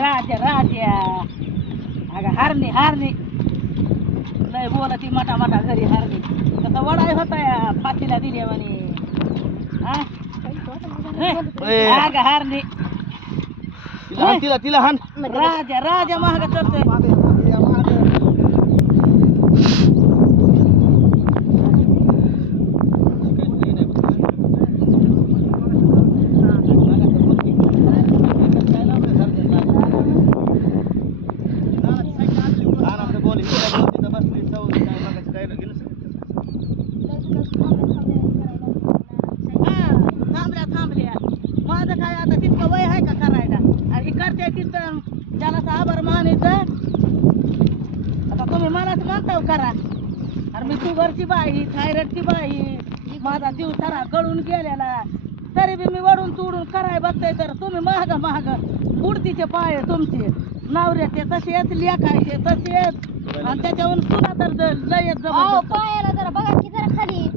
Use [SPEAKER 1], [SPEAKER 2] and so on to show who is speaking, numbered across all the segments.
[SPEAKER 1] राजा राजा. अगं हारणी हारणी लय बोलती मटा मटा घरी हारणी तसा वडाय होता या फाशीला दिली म्हणे. अगं हारणी
[SPEAKER 2] तिला तिला तिला हाण
[SPEAKER 1] राजा राजा महाग काय ना गेलं थांबल्या थांबल्या. माझं काय आता तितकं वय आहे का करायला? आणि हे करते तिथं ज्याला आभार मानायचं. आता तुम्ही मलाच म्हणता करा. अरे मी शुगरची बाई थायरॉइडची बाई. माझा जीव सारा गळून गेलेला तरी बी मी वडून तोडून कराय बघताय तर तुम्ही महाग महाग बुडतीचे पाय तुमचे. नवऱ्याचे तसेच लेखायचे तसेच आणि त्याच्यावरून तुला तर ज- जबरदस्त.
[SPEAKER 3] पायाला जरा बघा की जरा खाली.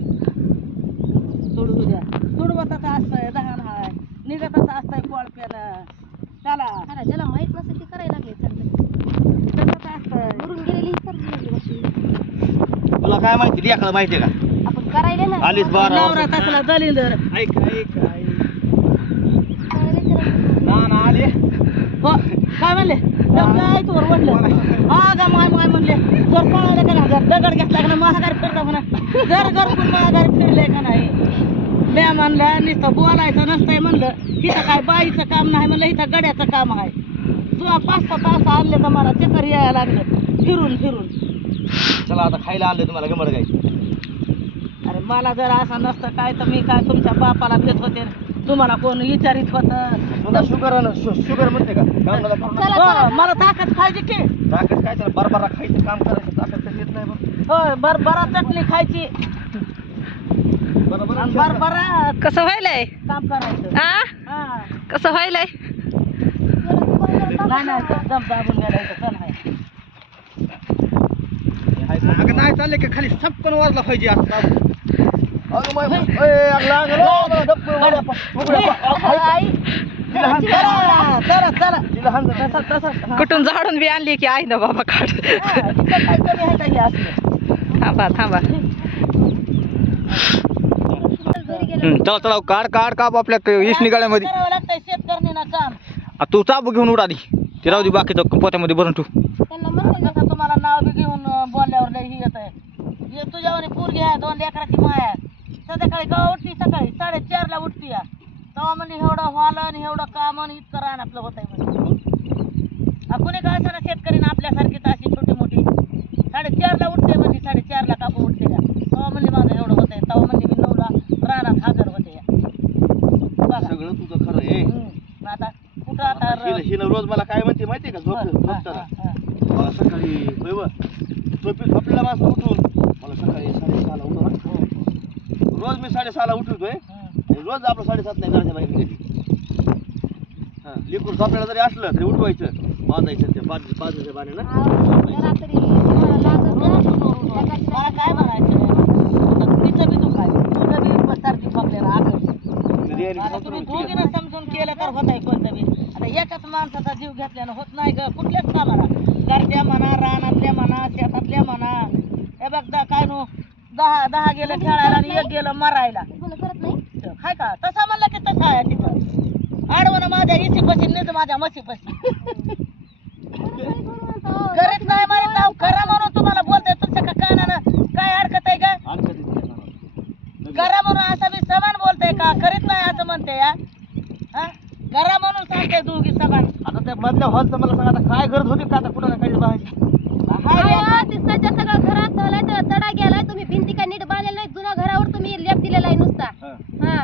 [SPEAKER 1] सोडू द्या. सोडवताचा असतंय दहान हाय. निघताचा असतंय कोळप्यानं चला.
[SPEAKER 3] अरे ज्याला माहीत नसेल ती करायला लागले चालतं
[SPEAKER 1] तसंच असतंय.
[SPEAKER 3] गेलेली ही.
[SPEAKER 2] तुला काय माहिती? लेखाला माहितीये का?
[SPEAKER 3] आपण करायला ना.
[SPEAKER 2] आलीस बारा
[SPEAKER 1] नवरा
[SPEAKER 2] वर्षाची.
[SPEAKER 1] तसला दलिंदर
[SPEAKER 2] ऐक ऐक ऐक.
[SPEAKER 3] करायला त्याला-
[SPEAKER 2] ना ना आले.
[SPEAKER 1] हो काय म्हणले? काय तोर म्हणलं हा गा माय माय म्हणले जर पळायला का ना दगड घेतला का ना महागारी फिरता म्हणा जर घरकुल महागारी फिरले का नाही म्या म्हणलं नुसतं बोलायचं नसतंय म्हणलं इथं काय बाईचं काम नाही म्हणलं इथं गड्याचं काम आहे. तुला पाच सहा तास आणले तर मला चक्कर यायला लागलं फिरून फिरून.
[SPEAKER 2] चला आता खायला आणलं तुम्हाला गमड
[SPEAKER 1] अरे मला जर असं नसतं काय तर मी काय तुमच्या बापाला देत होते? तुम्हाला कोण विचारित होतं?
[SPEAKER 2] तुला शुगर शुगर म्हणते का.
[SPEAKER 3] चला,
[SPEAKER 1] हो, मला ताकद पाहिजे की.
[SPEAKER 2] ताकद काय त्याला? बरबरा खायचं काम करायचं ताकद कधी येत नाही बरं.
[SPEAKER 1] होय बर बरा चटणी खायची.
[SPEAKER 2] बरोबर
[SPEAKER 1] आणि बर बरा
[SPEAKER 4] कसं व्हायलंय?
[SPEAKER 1] काम करायचं.
[SPEAKER 4] आ?
[SPEAKER 1] हा.
[SPEAKER 4] कसं व्हायलंय?
[SPEAKER 1] नाही नाही दम दाबून घालायचं सण आहे
[SPEAKER 2] अगं नाही चालले की खाली सपकन वाजला पाहिजे असं दाबून. अगं माय ए, अगं लागलं, लागलं, डबकं, उघड्या पा- उघड्या पा- आ, आई.
[SPEAKER 4] कुठून झाडून बी आणली की आई ना बाबा काढ
[SPEAKER 1] हा, आहे का हे?
[SPEAKER 4] थांबा थांबा.
[SPEAKER 2] चला चला काढ काढ काप आपल्या
[SPEAKER 1] काम
[SPEAKER 2] आ, तू चाबू घेऊन उडा आधी ते राहू दे बाकीचं पोत्यामध्ये भरून
[SPEAKER 1] कसं तुम्हाला नाव घेऊन बोलल्यावर येत आहे तुझ्यावानी पोरगी आहे दोन लेकराची माया आहे. संध्याकाळी गाव उठती सकाळी साडेचारला उठती या. तेव्हा म्हणजे एवढं व्हालं आणि एवढं काम आणि इतकं रानातलं होत आहे म्हणजे कुणी काय असं शेतकरी ना आपल्यासारखीच अशी छोटी मोठी साडेचारला उठते म्हणजे साडेचारला कापून उठते या तेव्हा म्हणजे माझं एवढं होत आहे तेव्हा म्हणजे मी नऊला रानात हजर होते.
[SPEAKER 2] सगळं तुझं खरं आहे.
[SPEAKER 1] आता कुठं आता
[SPEAKER 2] हिला रोज मला काय म्हणते माहितीये का? झोप
[SPEAKER 1] हा,
[SPEAKER 2] झोपताना
[SPEAKER 1] हा, हा.
[SPEAKER 2] मला सकाळी झोपी झोपलेला माणूस उठून मला सकाळी साडेसहाला उठून रोज मी साडेसहाला उठवतोय रोज आपलं साडेसात नाही घराच्या बाहेर निघायची हा लिकूर झोपायला जरी असलं तरी उठवायचं. बांधायचं ते पाच पाचच्या बाण्यानं
[SPEAKER 3] जरा तरी तुम्हाला लागत ना.
[SPEAKER 1] मला काय म्हणायचं? तिचं बी दुखाय. तुझं बी सर्दी खोकल्याला आगळ
[SPEAKER 2] कधी आली
[SPEAKER 1] आता
[SPEAKER 2] की
[SPEAKER 1] तुम्ही
[SPEAKER 2] संपूर्ण
[SPEAKER 1] दोघीनं समजून केलं तर होत आहे कोणतं बी आता एकाच माणसाचा जीव घेतल्यानं होत नाही ग. कुठल्याच कामाला. घरच्या म्हणा रानातल्या म्हणा शेतातल्या म्हणा. हे बघ काय नो? दहा दहा गेलं खेळायला आणि एक गेलं मरायला
[SPEAKER 3] तुम्हाला करत नाही
[SPEAKER 1] हाय का? तसा म्हणलं की तसा आहे तिथं. आडवणं माझ्या इसी पशी माझ्या मशी पशी
[SPEAKER 3] करत नाही म्हणत
[SPEAKER 1] नाव करा म्हणून तुम्हाला बोलतोय. तुमच्या का कानानं काय अडकत आहे का. करा म्हणून असं मी समान बोलतोय का? करीत नाही असं म्हणते या हा? करा म्हणून सांगते दोघी समान.
[SPEAKER 2] आता त्या मधल्या हॉलचं मला सांग आता काय गरज होती का आता कुठं काही
[SPEAKER 3] ते सध्या सगळं घरात झालंय तडा गेलाय तुम्ही भिंती काय नीट बांधलेल्या नाही जुन्या घरावर तुम्ही लेप दिलेला आहे नुसता. हा.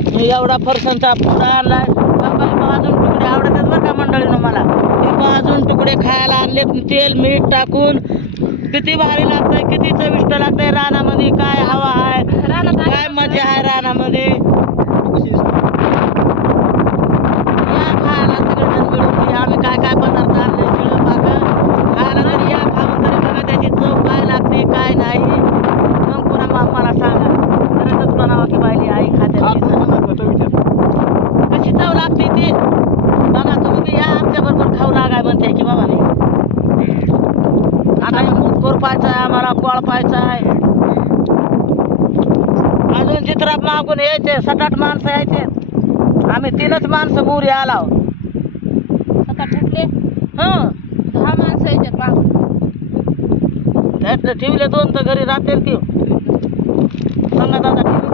[SPEAKER 1] एवढा फरसांचा पुडा आणलाय काही भाजून तुकडे आवडतात बरं का मंडळीनं मला. हे भाजून तुकडे खायला आणलेत. तेल मीठ टाकून किती भारी लागतंय किती चविष्ट लागतंय रानामध्ये. काय हवा आहे काय मजा आहे रानामध्ये. या खायला सगळेजण मिळून. आम्ही काय काय पदार्थ आणले शिळं पाकं. खायला तरी या खाऊन तरी बघा त्याची चव काय लागते काय नाही. मग पुन्हा मला सांगा. खरंच बनावा की बायली आई खाते ती. बघा तुम्ही बी या आमच्या बरोबर खाऊ लागाय म्हणते की बाबा आता मूग खुरपायचं आहे आम्हाला कोळपायचं आहे. अजून चित्रात मागून यायचे सात आठ माणसं यायचे. आम्ही तीनच माणसं मुरी आलाव.
[SPEAKER 3] सकाळ कुठले
[SPEAKER 1] हं.
[SPEAKER 3] दहा माणसं यायच्यात मागून.
[SPEAKER 1] त्यातलं ठेवले दोन तर घरी राहतील ती सांगा दादा ठेवले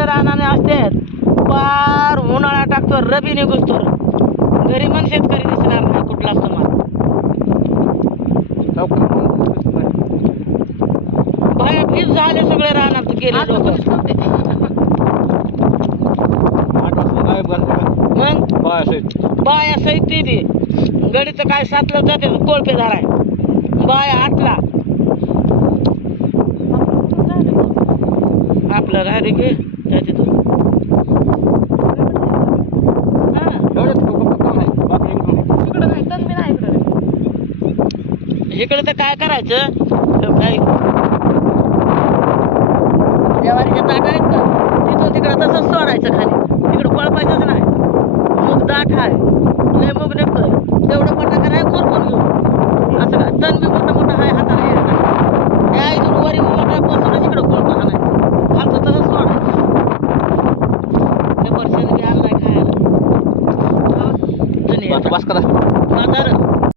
[SPEAKER 1] सगळे रानाने असतात. पार उन्हाळा टाकतो रबी निघतो घरी पण शेतकरी दिसणार नाही कुठलाच तुम्हाला. बाया भीज झाले सगळे रानात गेले मग? बाया सहित ती बी. गडीचं काय सातलं जाते कोळपे धराय. बाया आटला आपलं राहिले गे त्या तिथून हा
[SPEAKER 3] तिकडं नाही तण बी नाही इकडं
[SPEAKER 1] इकडे तर काय करायचं? काही ज्वारीचे ताट आहेत का? तिथून तिकडं तसंच सोडायचं खाली. तिकडं पळपायचंच नाही. मग दाट आहे